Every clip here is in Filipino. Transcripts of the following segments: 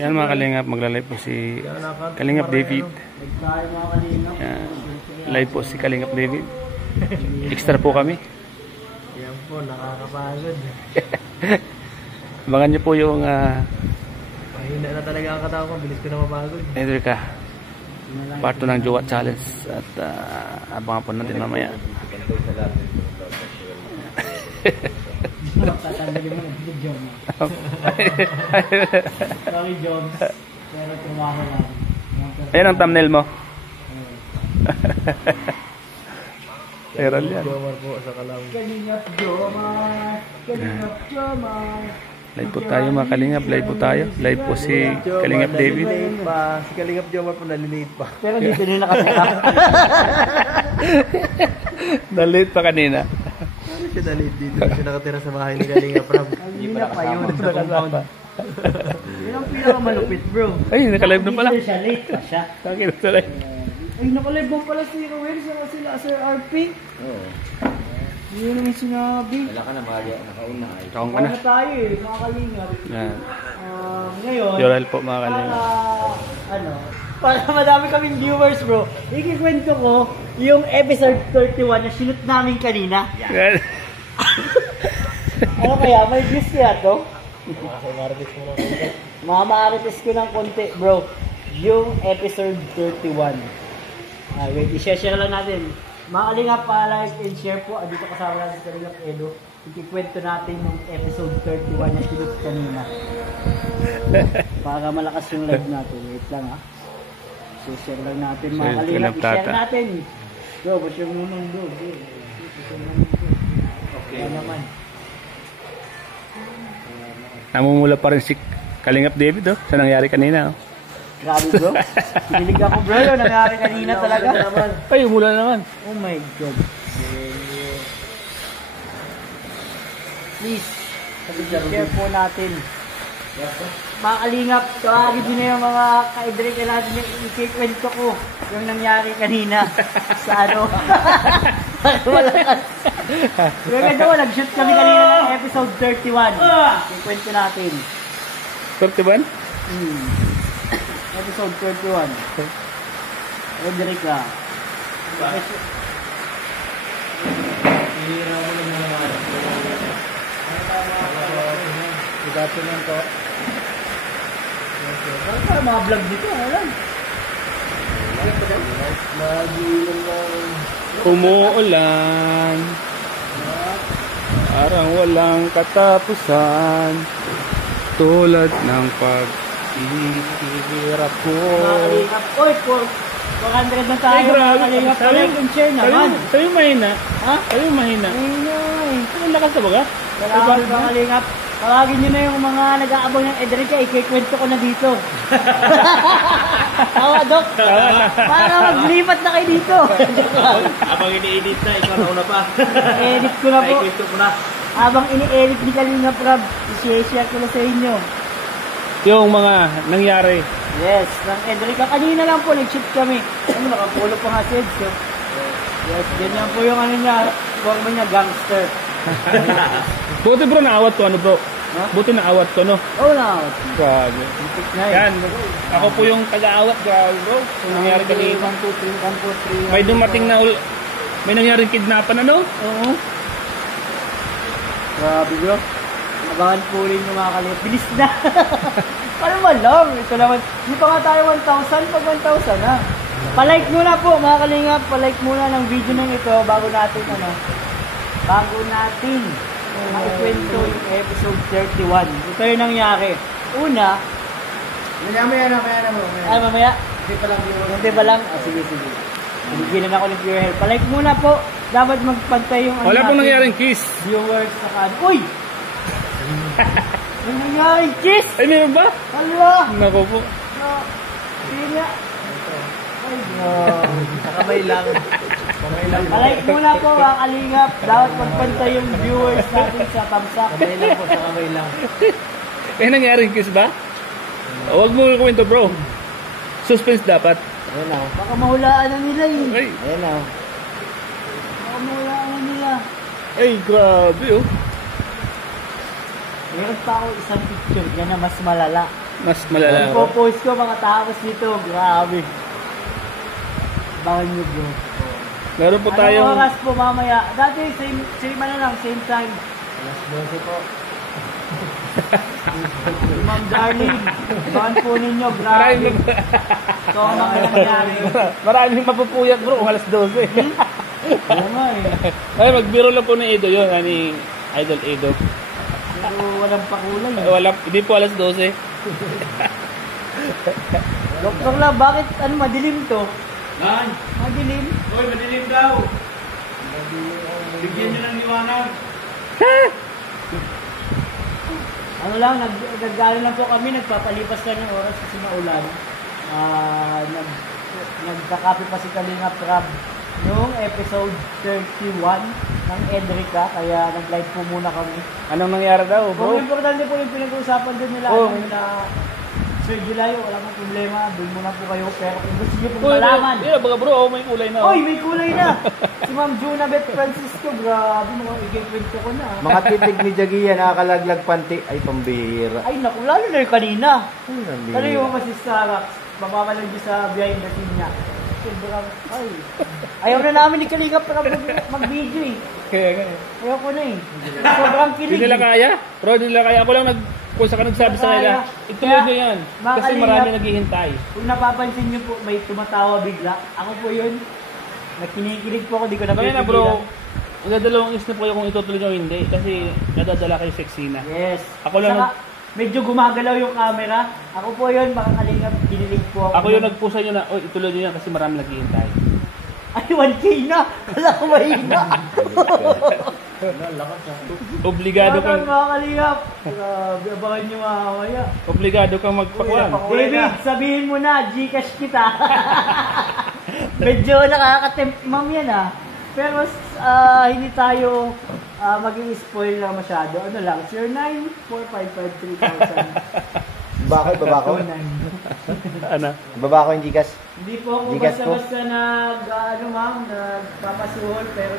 Yan mga kalingap, magla-live po si Kalingap David. Yan. Live po si Kalingap David. Extra po kami. Yan po, nakakapagod. Abangan nyo po yung Mahina na talaga ang katawan ko, bilis ko na mapagod. ito ka, part 2 ng Jowa Challenge. At abangan po natin mamaya. Tatanggalin mo na dito, John. Sorry, John. Pero tumawa lang. Ayan ang thumbnail mo. Meron yan. Jomar po sa Kalawang. Kalingap Jomar. Kalingap Jomar. Live po tayo mga kalingap. Live po tayo. Live po si Kalingap David. Si Kalingap Jomar po naliliit pa. Pero dito na nakatira. Nalate pa kanina. Ano siya naliliit dito? Siya nakatira sa bahay ni Kalingap Ram. Hindi pa yun. Nakasama. Yun ang pinakamalupit, bro. Ay, nakalive na pala. Dito siya, late pa siya. Nakita sa live. Ay, nakalive mo pala si Rowell sa sila, Sir RP. Oo. Hindi yun naman sinabi. Wala ka na, nakauna ay. Kaong ka na. Ano tayo eh, mga kalingap. Yan. Ngayon, Yoral po mga kalingap. para madami kaming viewers, bro. Ikikwento ko yung episode 31 na sinut namin kanina. Yan. Ano kaya? May views kaya to? Marites mo na konti. Mamarites ko ng konti, bro. Yung episode 31. Wait, i-share lang natin. Mga kalingap, like and share po. Dito kasama natin sa Kalingap Edo. Ikikwento natin yung episode 31 na sinut kanina. Para malakas yung live natin. Wait lang ha. So, share lang natin mga kalingap. I-share natin. Bro, share mo nung bro. Okay naman. Namumula pa rin si Kalingap David sa nangyari kanina. Grabe bro. Hilig ako bro. Yung nangyari kanina talaga. Ay, umula naman. Oh my God. Please, share po natin. Mga kalingap, tawagin din na yung mga ka-Edric natin yung ikikwento ko yung nangyari kanina sa ano. Yung ganda ko, nag-shoot kami kanina ng episode 31. Ikikwento natin. 31? Episode 31. Edric ka. Hihira mo lang naman. Idato lang to. Para mga vlog dito, alam. Umuulan. Parang walang katapusan. Tulad ng pag-ihirap ko. Mga kalingap. Oy, 400 na tayo. Mga kalingap. Like and share naman. Sabi mahina. Ha? Sabi mahina. Ay, Ang lakas na baga? salamat mga kalingap. Tawagin nyo na yung mga nag-aabang ng Edrica, ikikwento ko na dito. Tawa, Dok. Para maglipat na kayo dito. Habang ini-edit na, ikaw na una pa. Edit ko na po. Ikwento ko na. Habang ini-edit ni Kalingap Rob, i-share ko na sa inyo. Yung mga nangyari. Yes, ng Edrica. Kanina lang po, nag-shoot kami. Ano, nakapulo pa nga si Eds. Yes, ganyan po yung ano niya, forma niya, gangster. Buti bro, naawat to ano bro? Ha? Buti naawat to no? Oh, no. Grabe. Yan. Ako po yung taga-awat. Grabe bro. Yung nangyari kanina. 1, 2, 3, 1, 2, 3. May dumating na may nangyaring kidnapan ano? Oo. Grabe bro. Abangan po rin yung mga kalingap. Bilis na. Ano ba lang? Ito naman. Hindi pa nga tayo 1,000. Pag 1,000 na. Palike muna po mga kalingap. Palike muna ng video nang ito bago natin makikwento yung episode 31. Ito yung nangyari. Una. Mamaya na mo. Ay mamaya. Hindi pa lang yun. Hindi ba lang? Sige. Binigyan na ako ng pure help. Palike muna po. Dapat magpantay yung Wala pong nangyaring kiss. viewers sa kan. Uy! Ano nangyari? Kiss! Ay, meron ba? Allah! Nako po. Hindi nga. Ay, Kamay lang. palike muna po mga kalingap. Dapat magpantay yung viewers natin sa thumbs up. Kamay lang po, sa kamay lang. May nangyaring kiss ba? Huwag mo kwento bro. Suspense dapat. Ayan na. Baka mahulaan na nila yun. Ay, Ayan na. Baka mahulaan na nila. ay grabe oh. Meron pa ako isang picture dyan na mas malala. Mas malala. Ipo-post ko mga tapos dito. Grabe. Bangan nyo bro. Meron po Anong tayong... oras po mamaya? Dati same ano lang, same time. Alas 12 po. Ma'am Darling, bangan po ninyo, grabe. Ito ang mga nangyari. Maraming mapupuyat bro, alas 12. Oo nga eh. Ay, magbiro lang po ni Edo yun, ni Idol Edo. Pero walang pakulay. Wala, hindi po alas 12. Doktor lang, bakit ano madilim to? Lan, Madilim? hoy, madilim daw. Bigyan nyo ng liwanag. Ano lang, nagdalo lang po kami, nagpapalipas lang ng oras kasi maulan. Nagkakape pa si Kalingap Rob noong episode 31 ng Edrica, kaya nag-live po muna kami. Anong nangyari daw, bro? Kung importante po yung pinag-uusapan din nila, Oh. na Sir July, wala mong problema, doon muna po kayo, pero kung gusto nyo pong malaman. Yeah, baga bro, may kulay na. Oy, may kulay na! Si Ma'am Junabeth Francisco, grabe mga ikikwento ko na. Mga titig ni Jagiya, nakakalaglag panti. Ay, pambihira. Ay naku, lalo na yung kanina. Ay, pambihira. Ano yung kasi sa babamalag niyo sa behind the scene niya. Sobrang, ay. Ayaw na namin ni Kalingap para mag-video eh. Kaya. Ayaw ko na eh. Sobrang kilig. Hindi nila kaya? Bro, hindi nila kaya. Ako lang kung saan ka nagsabi sa kanila, ituloy nyo yan. Mga Kasi Kalingap, marami naghihintay. Kung napapansin niyo po, may tumatawa bigla. Ako po yun. Nakinikilig po ako, di ko na Kaya na bro, magdadalawang is na po yung kung itutuloy nyo o hindi. Kasi nadadala kayo sexy na. Yes. Ako lang Saka, medyo gumagalaw yung camera. Ako po yun, mga Kalingap, kinilig po ako. Ako yung nagpusa nyo na, oy, ituloy nyo yan kasi marami naghihintay. Ay, 1K na! Kala ko mahina! Obligado kang, Mga Kalingap! Grabe, abangan nyo mamaya. obligado kang magpakuan. David, sabihin mo na, Gcash kita. Medyo nakakatempt ma'am yan ah. Pero hindi tayo mag-i-spoil na masyado. Ano lang, 094553,000. Bakit? Baba ko? Ano? Baba ko yung Gcash. Hindi po ako Gcash po? basta-basta nagpapasuhol, pero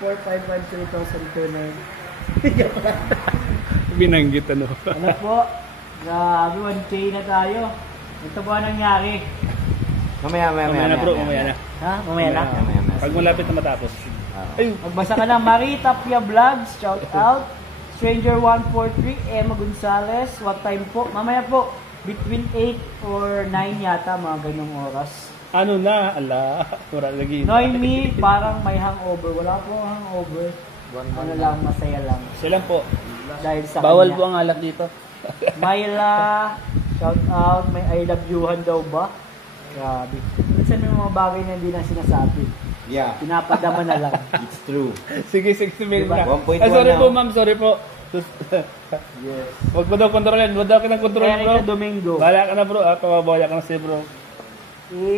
094553,000. Binanggit ano. Ano po? Grabe, 1K na tayo. Ito po ang nangyari. Mamaya Mamaya na bro, mamaya na. Ha? Mamaya na? Mamaya. Pag malapit na matapos. Ay, Magbasa ka na, Marie Tapia Vlogs, shout out. Stranger 143, Emma Gonzalez, what time po? Mamaya po, between 8 or 9 yata, mga ganong oras. Ano na? Ala, wala lagi. Noemi, parang may hangover. Wala po hangover. Ano lang, masaya lang. Sila po. Dahil sa Bawal kanya. po ang alak dito. Myla, shout out. May I love youhan daw ba? Grabe. Minsan may mga bagay na hindi na sinasabi. yeah. Pinapadama na lang. It's true. Sige, sabihin mo Diba? na. 1.1 Ay, sorry na. po ma'am, sorry po. Yes. Huwag mo daw kontrolin, huwag daw ka ng kontrol bro. Erica Domingo. Bahala ka na bro, kababaya ka na si bro.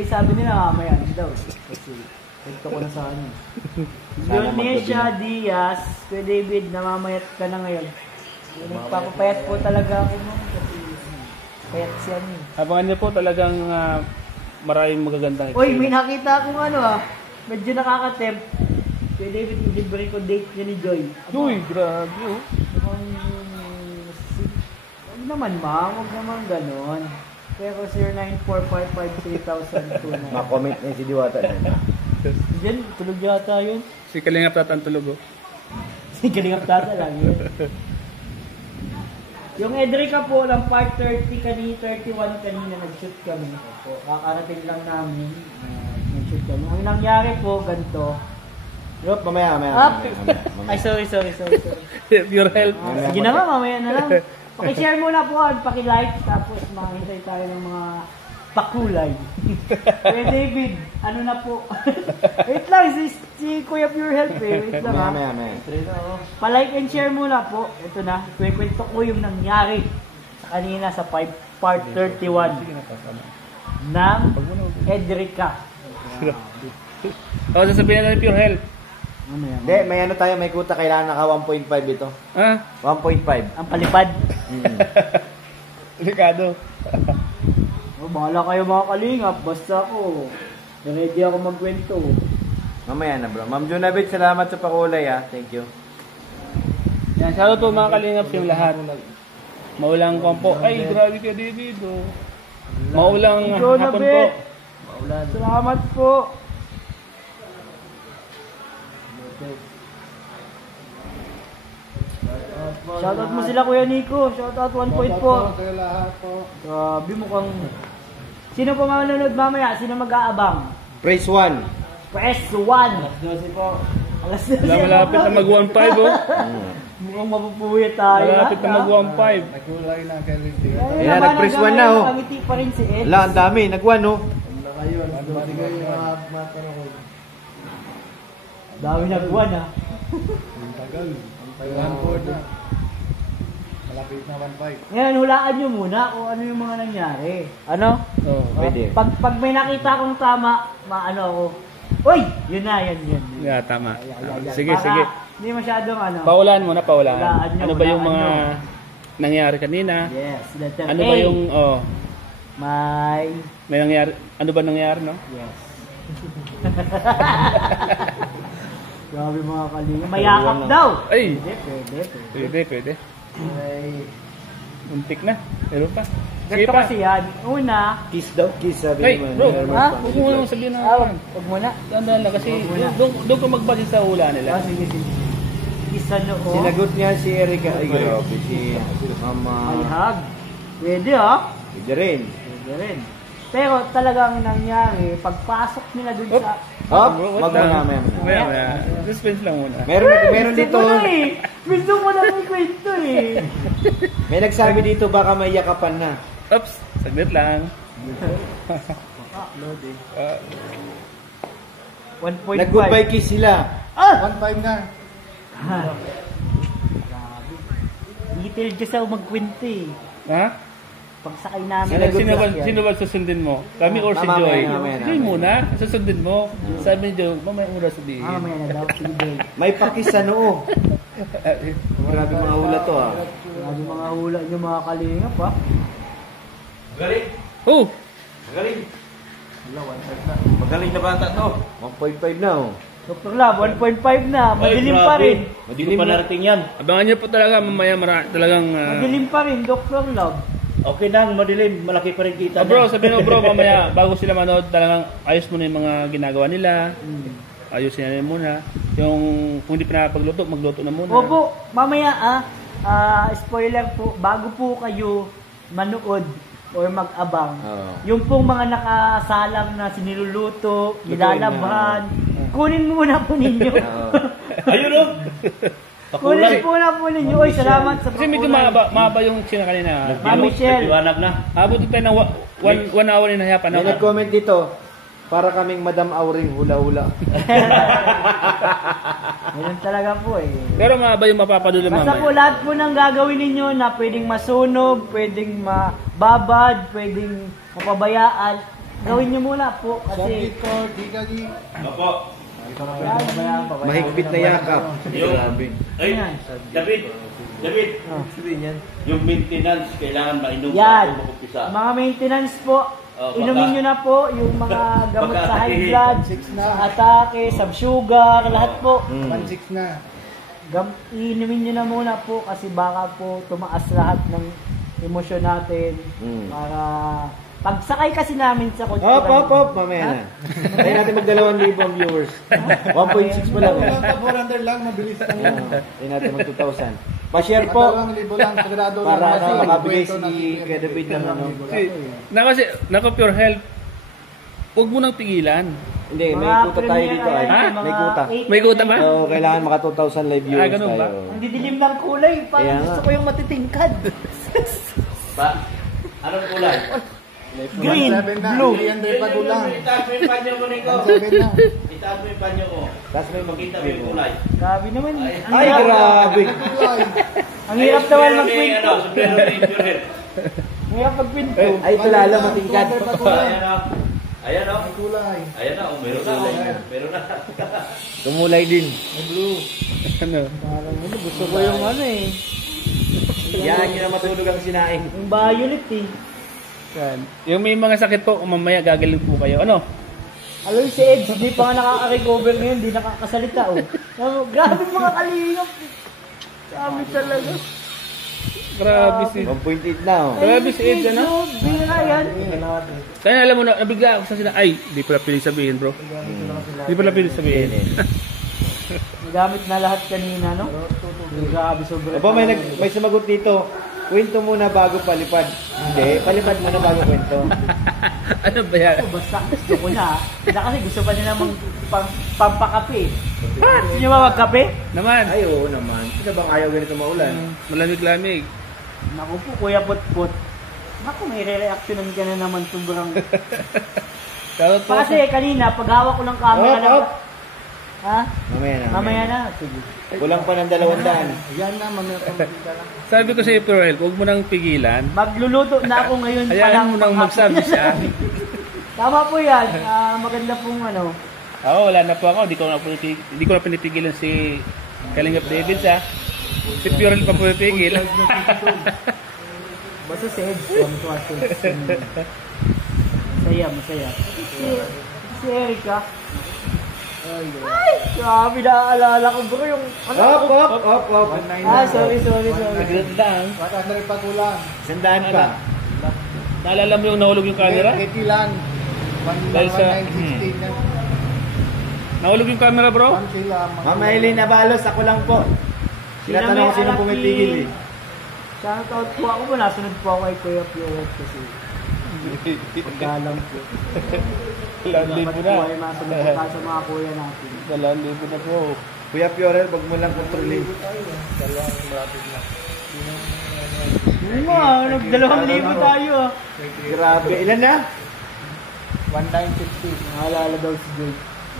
Sabi nila mamaya daw. Kasi ito ko na sa ano. Leonesia Diaz, Kuya David, namamayat ka na ngayon. Nagpapapayat po talaga ako mo. Kasi payat siya niyo. Abangan niyo po talagang maraming magagandang Uy, may nakita akong ano medyo nakaka-tempt. Kuya David, i-libre ko date niya ni Joy. Uy, grabe oh. Huwag naman ma, huwag naman ganon. Pero 094553,000 Ma-comment na si Diwata na. Diyan, tulog yata yun. Si Kalingap tatantulog oh. Kalingap tata lang yun. Yung Edrica po, lang part 30 31 kanina, nag-shoot kami. So, kakarating lang namin. Nag-shoot kami. Ang nangyari po, ganito. Yup, mamaya. Ay, sorry. Pure health. Sige na nga, mamaya na lang. Paki-share muna po, paki-like, tapos makahintay tayo ng mga pakulay. Kuya David, ano na po? Wait lang, si Kuya Pure Health Wait lang ha. Mamaya. Pa-like and share muna po. Ito na, kwento ko yung nangyari sa kanina sa part 31 ng Edrica. O, sasabihin na ng Pure Health. Hindi, may ano tayo, may kuta, kailangan naka 1.5 ito. Ah, 1.5. Ang palipad. delikado. Oh, bahala kayo mga kalingap. Basta ako, ready ako magkwento. Mamaya na bro. Ma'am Junabit, salamat sa pakulay ah. Thank you. Yan, shoutout po mga Kalingap yung lahat. Maulang po. Ay, grabe ka, David. Oh. Maulang Ikaw na, hapon Bet. po. Salamat po. Shoutout mo sila Kuya Nico. Shoutout 1 point po. Kayo lahat po. Grabe mukhang... Sino po manonood mamaya? Sino mag-aabang? Press 1. Press 1. Alas 12 po. Alas 12. Malapit na mag 1.5 oh. Mukhang mapupuwi tayo. Malapit na mag 1.5. Nakulay na kay Lindy. Ayan, nag-press 1 na, oh. Pangiti pa rin si Ed. Wala, ang dami. Nag-1, oh. Wala kayo. Matigay yung mga matanong. Dami nagbuwan ha. Ang tagal. Ang tagal po na. Malapit na 1.5. Ngayon, hulaan nyo muna kung ano yung mga nangyari. Ano? Oh. Pwede. Pag may nakita kong tama, maano ako. Uy! Yun na, yan. Yeah, tama. Yan. Sige, Para sige. Hindi masyadong ano. Paulaan muna, paulaan. Paulaan nyo, Ano ba yung paulaan mga nyo. nangyari kanina? Yes, letter Ano A. ba yung, may nangyari, ano ba nangyari, no? Yes. Grabe mga kalinga. Mayakap daw. Ay! Pwede. Pwede. Ay. Untik na. Pero pa. Sige Ganito pa. kasi yan. Una, Kiss daw, kiss, sabi Hey, naman. bro. Ha? Huwag mo naman sabihin na. wag muna. Tandaan lang kasi doon ka magbase sa hula nila. Sige. Isa noo. Sinagot niya si Erica. Ay, grabe. Si Mama. Ay hug. Pwede ha? Pwede rin. Pwede rin. Pero talagang nangyari, pagpasok nila dun Hop. sa... Hop, Bro, wag mo na, maya. Maya. Suspense lang muna. Meron dito. Gusto mo na eh. Gusto mo na may kwento eh. May nagsabi dito baka may yakapan na. Oops. Saglit lang. Upload eh. 1.5. Nag-goodbye kiss sila. Ah! 1.5 na. Grabe. Detailed kasi ako magkwento eh. Ha? Pagsakay namin. Sino ba susundin mo? Kami or si Mamaya, Joy? mamaya. Si Joy muna. Susundin mo. Sabi ni Joy, mamaya muna sabihin. Mamaya na daw. Sige. May pakis sa noo. Grabe mga hula to, ah. Grabe mga hula nyo mga kalingap ha. Oh! Magaling na bata to. 1.5 na, oh. Dr. Lab, 1.5 na. Madilim pa rin. Madilim pa narating yan. Abangan niyo po talaga mamaya talagang... Madilim pa rin, Dr. Lab. Okay na, madilim. Malaki pa rin kita. bro, sabihin mo bro, mamaya bago sila manood, talagang ayos mo na yung mga ginagawa nila. Ayusin na muna. Yung kung hindi pa nakapagluto, magluto na muna. Opo, mamaya spoiler po, bago po kayo manood or mag-abang, yung pong mga nakasalang na siniluluto, nilalabhan, kunin muna po ninyo. Ayun, oh. Kunin muna po ninyo. Oy, salamat sa Kasi medyo mahaba yung sina kanina. Ma'am Michelle. Iwanag na. Abot tayo ng 1 hour and a half. May nag-comment dito, para kaming Madam Auring hula-hula. Ganun talaga po eh. Pero mahaba yung mapapadula Basta po mamaya. lahat po ng gagawin ninyo na pwedeng masunog, pwedeng mababad, pwedeng mapabayaan, gawin nyo muna po kasi Dito, di kagi. Opo. pabayaan. Mahigpit na yakap. Grabe. Ay, David, yung maintenance, kailangan mainom Yan. bago mag-umpisa. Mga maintenance po, inumin nyo na po yung mga gamot sa high blood, sa atake, sa sugar, lahat po. 1.6 na. Inumin nyo na muna po kasi baka po tumaas lahat ng emosyon natin para pagsakay kasi namin sa kotse. Hop, mamaya na. Tayo natin mag-2,000 ang viewers. 1.6 pa lang. Wala 400 lang, mabilis lang yun. Tayo natin mag-2,000. Pa-share po. 2,000 lang, sagrado lang. Para Kasi makabigay kwento na si Kuya David ng ano. Kasi, pure health, huwag mo nang pigilan. Hindi, may kuta tayo dito ay. May kuta. May kuta ba? So, kailangan maka 2,000 live viewers ganun ba? tayo. Ang didilim ng kulay, Kaya parang gusto nga. ko yung matitingkad. Ba? Anong kulay? Green, 1.7 na, blue. 300 pa kulang. Itaas mo yung panyo mo, Nico. 1.7 na. Itaas mo yung panyo mo. Tapos may Makita mo yung kulay. Grabe naman. Ay, grabe. Ang hirap naman Ano, magkwento. sombrero ni Pure Health. Ang hirap magkwento. Ay, palala matingkad. Ayan o. Ayan o. Kulay. Ayan na, meron na. Meron na. Tumulay din. Ano? Parang ano, gusto ko yung ano eh. Yan, yun ang matulog ang sinaing. Yung violet eh. Yan. Yung may mga sakit po, mamaya gagaling po kayo. Ano? Alam mo si Ed, hindi pa nga nakaka-recover ngayon, hindi nakakasalita oh. Grabe mga kalingap. Sabi talaga. Grabe si... 1.8 na oh. Grabe si Ed, ano? Bira yan. Kaya alam mo na, nabigla ako sa sila. Ay, di pala piling sabihin, bro. Di pala piling sabihin. Nagamit na lahat kanina, no? Grabe, sobrang. Opo, may sumagot dito. Kwento muna bago palipad. Hindi, palipad muna bago kwento. Ano ba yan? Ako, basta gusto ko na. Kaya kasi gusto pa nila pampakape. Gusto nyo ba magkape? Naman. Ay, oo naman. Sino bang ayaw ganito maulan? Malamig-lamig. Naku po, Kuya Putput. Naku, may re-reactionan ka na naman sobrang. Shoutout po. Kasi kanina, pag hawak ko ng camera na... Ha? Mamaya na. Mamaya na. Sige. Kulang pa ng 200. Yan na, mamaya pa makita lang. Sabi ko sa iyo, Pearl, huwag mo nang pigilan. Magluluto na ako ngayon. Hayaan mo nang magsabi siya. Tama po yan. Maganda pong ano. Oo, wala na po ako. Hindi ko na pinipigilan si Kalingap David ha. Si Pearl pa po pipigil. Basta si Ed. Masaya, masaya. Si Erica. Ay, grabe naaalala ko bro yung ano? Op. Sorry. Nagdaan. Baka na rin pagulang. 100 pa. Naalala mo yung nahulog yung camera? 80 lang. Dahil sa... 1916 na. Nahulog yung camera bro? 1 sila. Mama Eileen Abalos, ako lang po. Tinatanong ko sino pumipigil eh. Shoutout po ako. Nasunod po ako kay Kuya Pierre kasi paggalang po. Dapat po ay masunod po tayo sa mga kuya natin. 2,000 na po. Kuya Piorel, wag mo lang kontrolin. Yun mo nag-2,000 tayo ah. Grabe, ilan na? 1960. Naalala daw si Joy.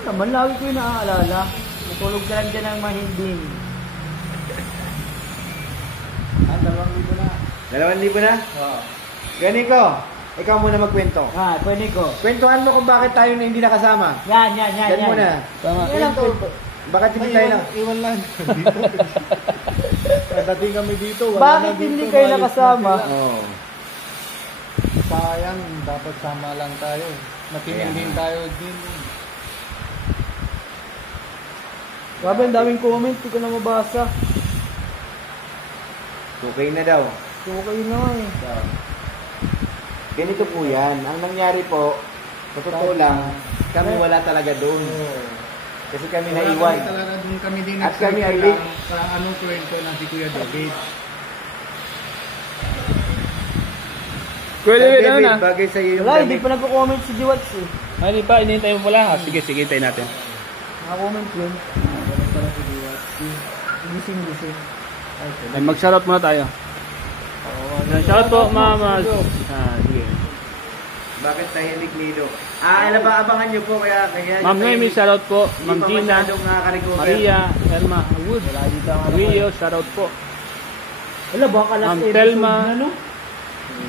Naman, lagi ko yung naaalala. Natulog ka lang dyan ng mahinding. 2,000 na. 2,000 na? Oo. Ganiko, ikaw muna magkwento. Pwede ko. Kwentuhan mo kung bakit tayo na hindi nakasama. Yan. Yan muna. Tama. Yan ang kwento. Bakit hindi tayo na? Iwan lang. Dito. Dating kami dito. Wala Bakit na dito, hindi kayo malis nakasama? na sila. Oo. Sayang, dapat sama lang tayo. Nakinig tayo din. Grabe, ang daming comment. Hindi ko na mabasa. Okay na daw. Okay na eh. Ganito po yan. Ang nangyari po, sa totoo lang, kami wala talaga doon. Kasi kami naiwan. Talaga doon kami din At kami ay nagsalita late. sa anong kwento na si Kuya David. Kuya David, ano na? Bagay sa iyo yung Wala, hindi damit. pa nagko-comment si Jiwats eh. Ay, di pa, inihintay mo pala. Sige, hintayin natin. Naka-comment yun. Wala pala si Jiwats. Gising. Ay, mag-shoutout muna tayo. Shoutout po, mama. Sige. Bakit tahimik nido? Abangan nyo po kaya Ma'am Noemi, shoutout po. Ma'am Hindi pa Gina, masyadong nakaka-recover. Maria, Elma, Wood, Rio, shoutout po. Wala, baka last Ma'am episode Telma. na no?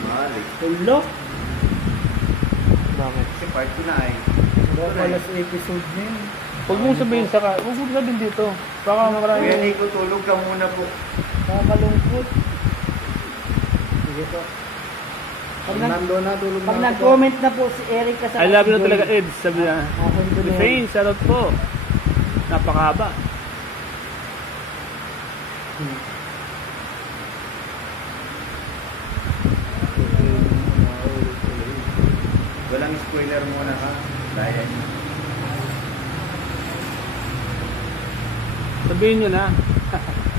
Mali. Wala. Kasi part 2 na ay. Baka last episode na yun. Huwag mong sabihin huwag mong sabihin dito. Baka Kuya marami. Nico, tulog ka muna po. Nakakalungkot. Sige po. Pag, Nando na, tulog pag na ako. nag-comment na po si Eric sa I love you na talaga, Ed. Sabi na. Nakakwento na yun. Faye, shoutout po. Napakahaba. Walang spoiler muna ha. Dahil. Sabihin nyo na.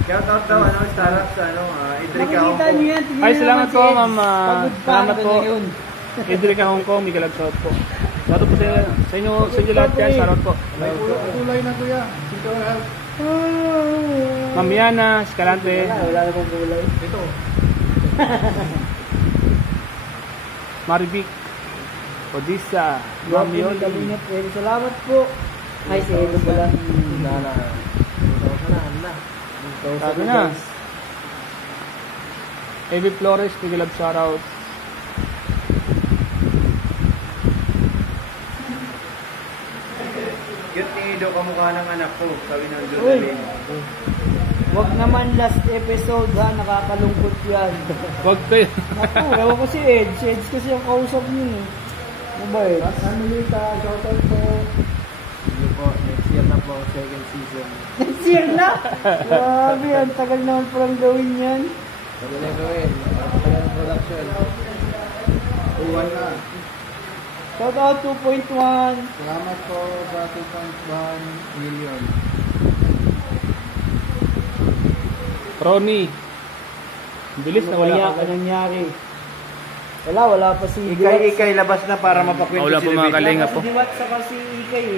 Shout out daw, startup sa Idrika Makikita Hong niyo Kong. yan. tingnan Ay, niyo salamat naman si po, Eds. ma'am. Pagod pa, Salamat ano po. na yun. Idrika Hong Kong, Miguel Agsot po. Shoutout po sa inyo lahat yan. Shoutout po. May kulay na kuya. Sito na. Ma'am Yana, Escalante. Wala na pong kulay. Ito. Marivic. Odisa. Ma'am Grabe, Yoli. Kalingap Eric. Salamat po. Ay, si Edo pala. Sabi na. Evi Flores, Miguel Ab shoutout. Cute ni Ido, kamukha ng anak ko. Sabi ng Uy. Jodalyn. Wag naman last episode ha. Nakakalungkot yan. Wag kayo. Ako, ewan ko si Ed. Si Ed kasi ang kausap niyo eh. Ano ba eh? Anulita, shoutout po. Hindi po, next year na po, second season. Next year na? Grabe, ang tagal naman palang gawin yan. Ano na gawin? Ano na production? 2-1 na. Shout out 2.1. Salamat po sa 2.1 million. Ronnie. Bilis na wala Kaya ka. anong nangyari? Wala pa si Ikay, labas na para mapakwento Wala po mga kalingap po. Si Diwat saka si Ikay eh.